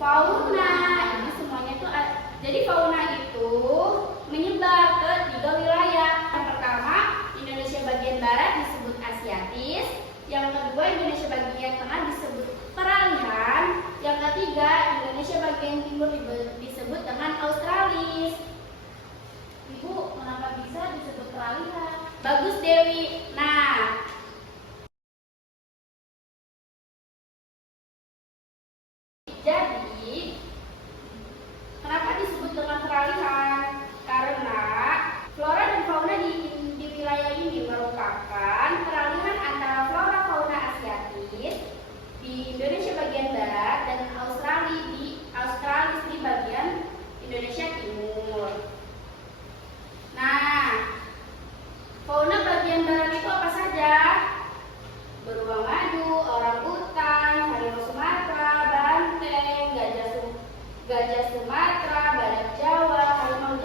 fauna. Ini semuanya itu jadi fauna itu menyebar ke 3 wilayah. Yang pertama, Indonesia bagian barat disebut Asiatis. Yang kedua, Indonesia bagian tengah disebut peralihan. Yang ketiga, Indonesia bagian timur disebut dengan Australis. Ibu, kenapa bisa disebut peralihan? Bagus, Dewi. Nah, jadi kenapa disebut dengan peralihan? Karena flora dan fauna di wilayah ini merupakan peralihan antara flora fauna Asiatis di Indonesia bagian barat dan Australis di bagian Indonesia timur. Nah, fauna bagian barat itu apa saja? Beruang madu, orangutan, harimau Sumatera, banteng, gajah Sumatera, badak Jawa, harimau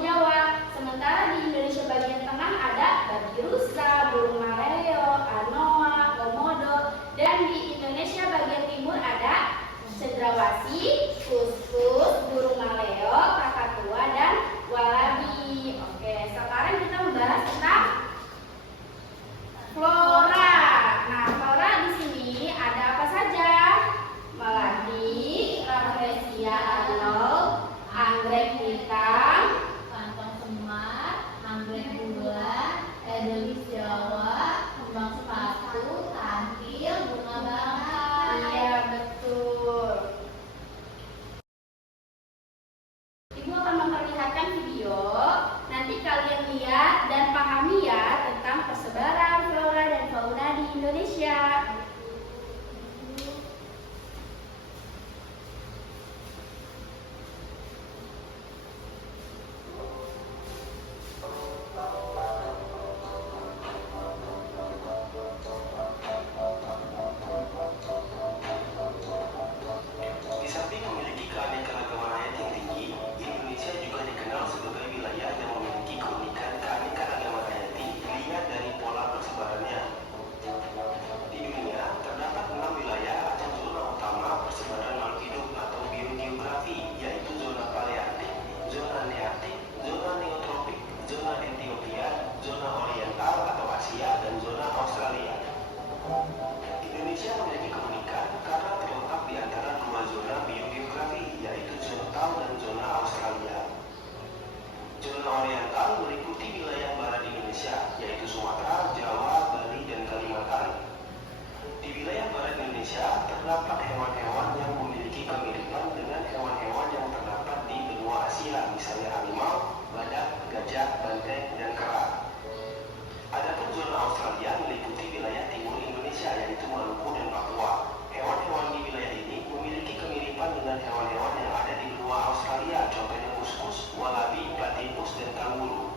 Jawa. Sementara di Indonesia bagian tengah ada babi rusa, burung maleo, anoa, komodo, dan di Indonesia bagian timur ada cendrawasih, kuskus, burung maleo, kakatua, dan walabi. Oke, sekarang kita membahas tentang flora. Nah, flora di sini ada apa saja? Melati, rafflesia arnold, anggrek hitam, kantong semar, anggrek bulan, edelweiss Jawa, kembang sepatu, kantil, bunga bangkai. Iya, betul. Ibu akan memperlihatkan video. Nanti kalian lihat dan pahami ya tentang persebaran flora dan fauna di Indonesia. Di samping memiliki keanekaragaman hayati yang tinggi, Indonesia juga dikenal sebagai wilayah yang memiliki keunikan keanekaragaman hayati dilihat dari pola persebarannya. Di dunia, terdapat 6 wilayah atau zona utama persebaran makhluk hidup atau biogeografi, yaitu zona paleartik, zona neartik, zona neotropik, zona Ethiopia, zona oriental atau Asia, dan zona Australia. Indonesia memiliki keunikan karena terletak di antara 2 zona biogeografi, yaitu zona Tahu dan zona Australia. Zona oriental meliputi wilayah barat Indonesia, yaitu Sumatera, Jawa, Bali, dan Kalimantan. Di wilayah barat Indonesia terdapat hewan-hewan yang memiliki kemiripan dengan hewan-hewan yang terdapat di benua Asia, misalnya harimau, badak, gajah, banteng, dan kera. Adapun zona Australia meliputi wilayah timur Indonesia, yaitu Maluku dan Papua. Hewan-hewan di wilayah ini memiliki kemiripan dengan hewan-hewan yang ada di benua Australia, contohnya kuskus, walabi, platypus, dan kanguru.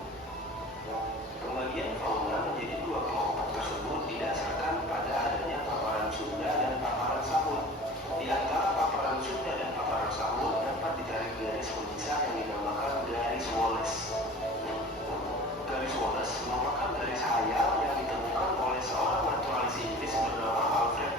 Pembagian fauna menjadi 2 kelompok tersebut didasarkan pada adanya paparan Sunda dan paparan Sahut. Di antara paparan Sunda dan paparan Sahut dapat ditarik garis pemisah yang dinamakan garis Wallace. Garis Wallace merupakan garis hayal yang ditemukan oleh seorang naturalis Inggris bernama Alfred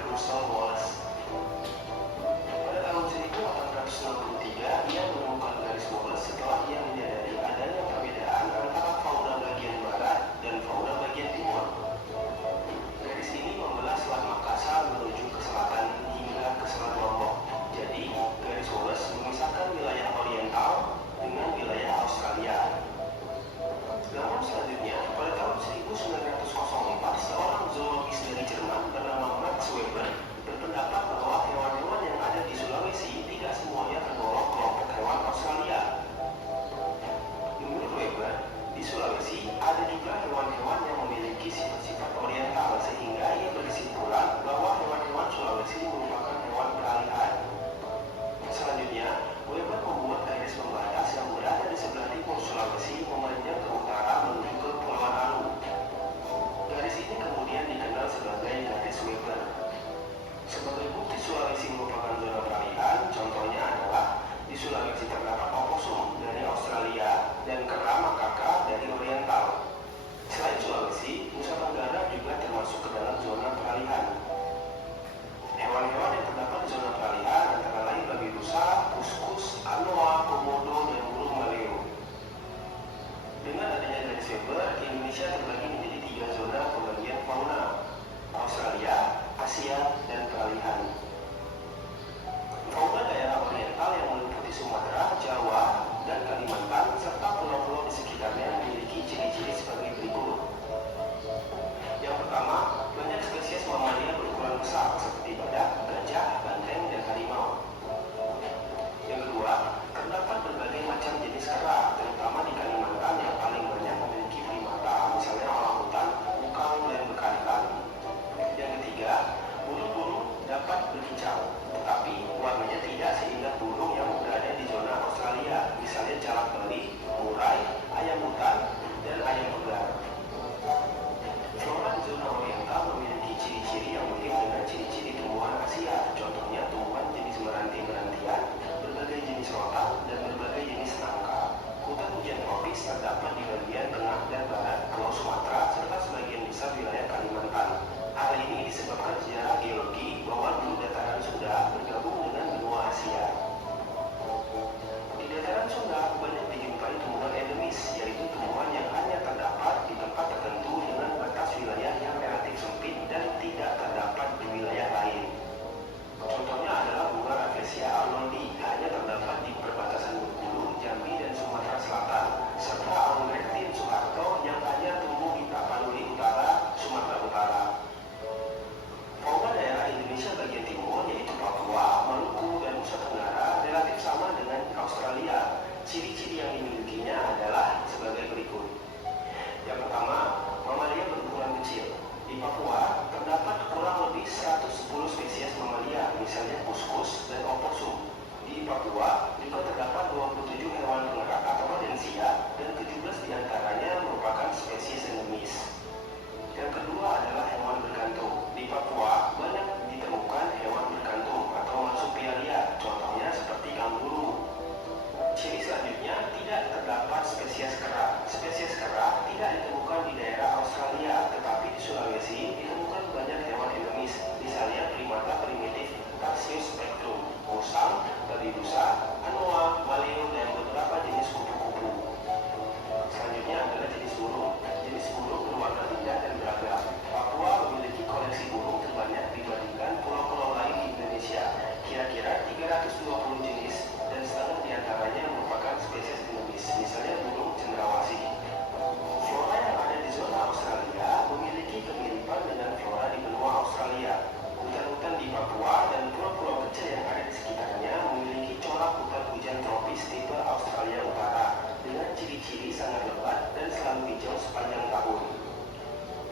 misalnya kuskus dan opossum. Di Papua juga terdapat 27 hewan penggerak atau rodensia dan 17 diantaranya merupakan spesies endemis. Yang kedua adalah hewan berkantung. Di Papua banyak ditemukan hewan berkantung atau marsupialia, contohnya seperti kanguru. Ciri selanjutnya, tidak terdapat spesies kera. Spesies kera tidak ditemukan di daerah Australia, tetapi di Sulawesi ditemukan banyak hewan endemis, misalnya primata primitif Tarsius spectrum, musang, babi busa, anoa, maleo, dan beberapa jenis kupu-kupu. Selanjutnya adalah jenis burung. Jenis burung berwarna indah dan beragam. Papua memiliki koleksi burung terbanyak dibandingkan pulau-pulau lain di Indonesia, kira-kira 320 jenis, dan setengah diantaranya merupakan spesies endemis, misalnya burung cendrawasih. Flora yang ada di zona Australia memiliki kemiripan dengan flora di benua Australia. Hutan-hutan di Papua dan pulau-pulau kecil yang ada di sekitarnya memiliki corak hutan hujan tropis tipe Australia Utara dengan ciri-ciri sangat lebat dan selalu hijau sepanjang tahun.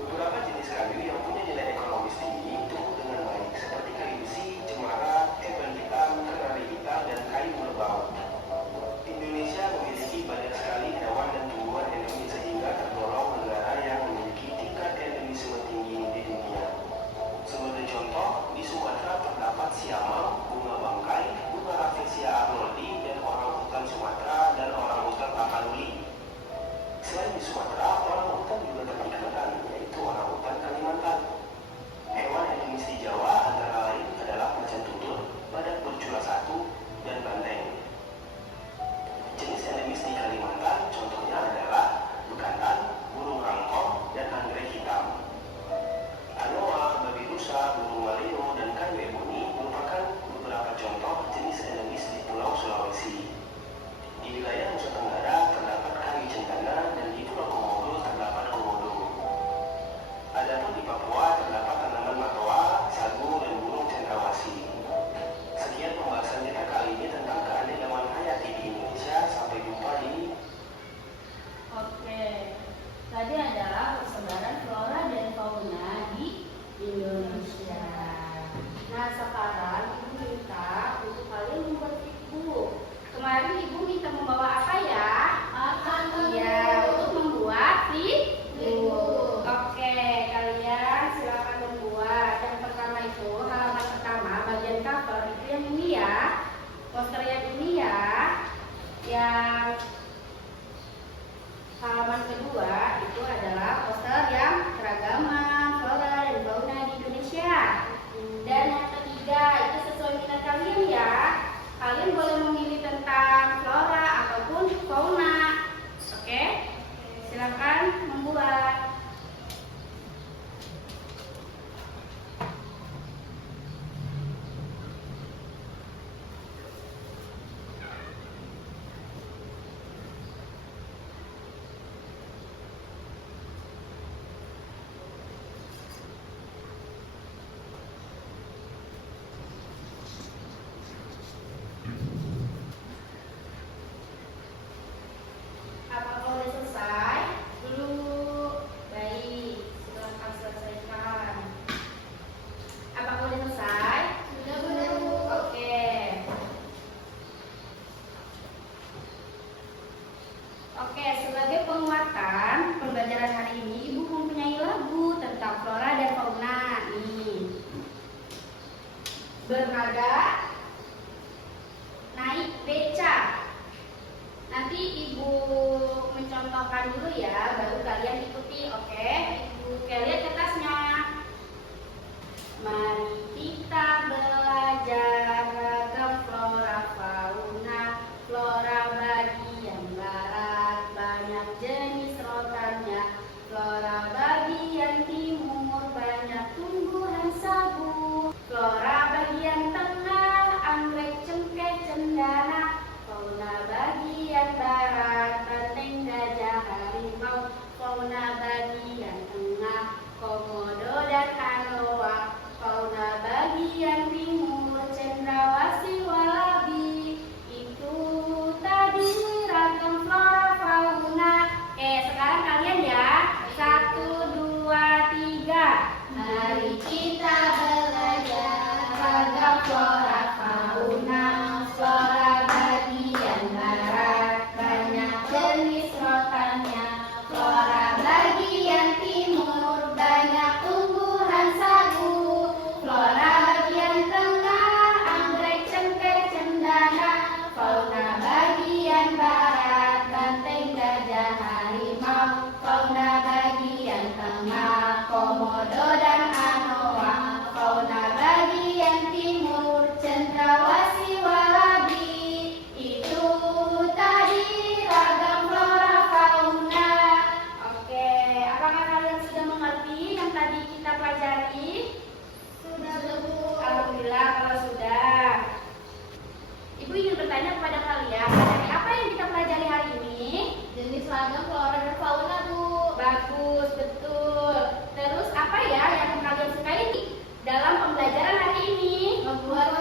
Beberapa jenis kayu yang punya nilai ekonomis tinggi tumbuh dengan baik, seperti kayu besi, cemara, eban hitam, kenari hitam, dan kayu merbau. Indonesia memiliki banyak sekali hewan dan tumbuhan endemis sehingga tergolong negara yang memiliki tingkat endemisme tinggi di dunia. Sebagai contoh, di Sumatera terdapat siamang, bunga bangkai, bunga Rafflesia arnoldi, dan orangutan Sumatera dan orangutan tapanuli. Selain di Sumatera, orangutan juga terkenal, yaitu orangutan Kalimantan. Hewan endemis di Jawa antara lain adalah macan tutul, badak bercula satu, dan banteng. Jenis endemis di Kalimantan contohnya adalah bekantan, burung rangkong, dan anggrek hitam. Anoa, babi rusa, burung maleo, dan kayu eboni merupakan beberapa contoh jenis endemis di Pulau Sulawesi. Di wilayah Nusa Tenggara terdapat kayu cendana dan di Pulau Komodo terdapat komodo. Adapun di Papua terdapat tanaman matoa, sagu, dan burung cendrawasih. Sekian pembahasan kita kali ini tentang keanekaragaman hayati di Indonesia. Sampai jumpa di Oke, tadi adalah persebaran flora dan fauna di Indonesia. Nah, sekarang Ibu minta untuk kalian membuat buku. Kemarin Ibu minta membawa apa ya? Iya, untuk membuat buku. Oke, kalian silakan membuat. Yang pertama itu halaman pertama, bagian cover itu yang ini ya. Poster yang ini ya. Yang halaman kedua itu adalah poster yang keragaman flora dan fauna di Indonesia. Dan yang ketiga itu sesuai minat kalian ya. Kalian boleh memilih tentang flora ataupun fauna. Oke? Silakan membuat. Apakah udah selesai? Belum. Baik, silakan selesaikan. Apakah udah selesai? Belum. Oke. Oke, sebagai penguatan pembelajaran hari ini, Ibu mempunyai lagu tentang flora dan fauna. Nih. Bernaga naik beca. Nanti Ibu mencontohkan dulu ya, baru kalian ikuti, oke? Ibu lihat kertasnya. Mari kita belajar ragam flora fauna. Flora bagian barat banyak jenis rotannya. Flora bagian timur banyak tumbuhan sagu. Flora bagian tengah anggrek cengkeh cendana. Fauna bagian barat banteng gajah harimau. Fauna bagian tengah komodo dan anoa. Fauna bertanya kepada kalian, materi apa yang kita pelajari hari ini? Jenis ragam flora dan fauna, Bu. Bagus, betul. Terus apa ya yang kalian sukai dalam pembelajaran hari ini? Membuat